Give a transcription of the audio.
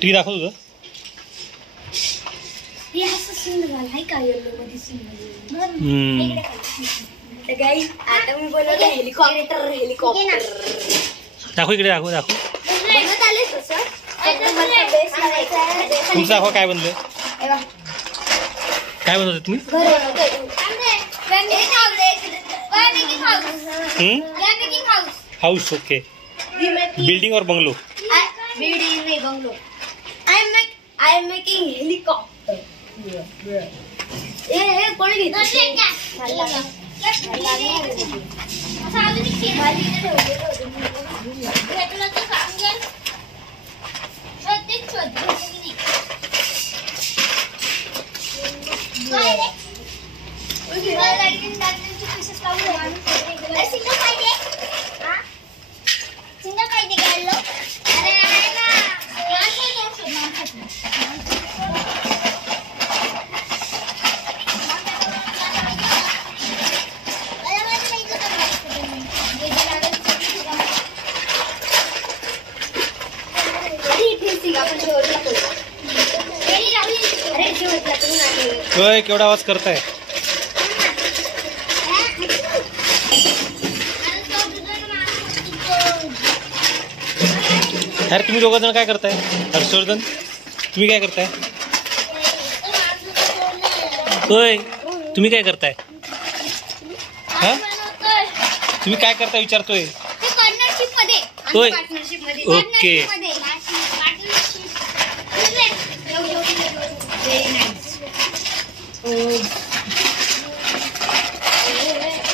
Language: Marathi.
टी दाखव तुझं. आता मी बनवलं हेलिकॉप्टर. दाखव इकडे, दाखव दाखव. बनवत आले तसं. तुमचं दाखवा काय बनलं. काय बनवता तुम्ही. हाऊस. ओके. बिल्डिंग और बंगलो. बिल्डिंग नहीं bungalow. I am making helicopter. ये कोण घेतलं. होय, केवढा आवाज करताय. अरे तुम्ही दोघं जण काय करताय. हर्षवर्धन तुम्ही काय करताय. होय तुम्ही काय करताय. हा तुम्ही काय करताय विचारतोय. होय ओके.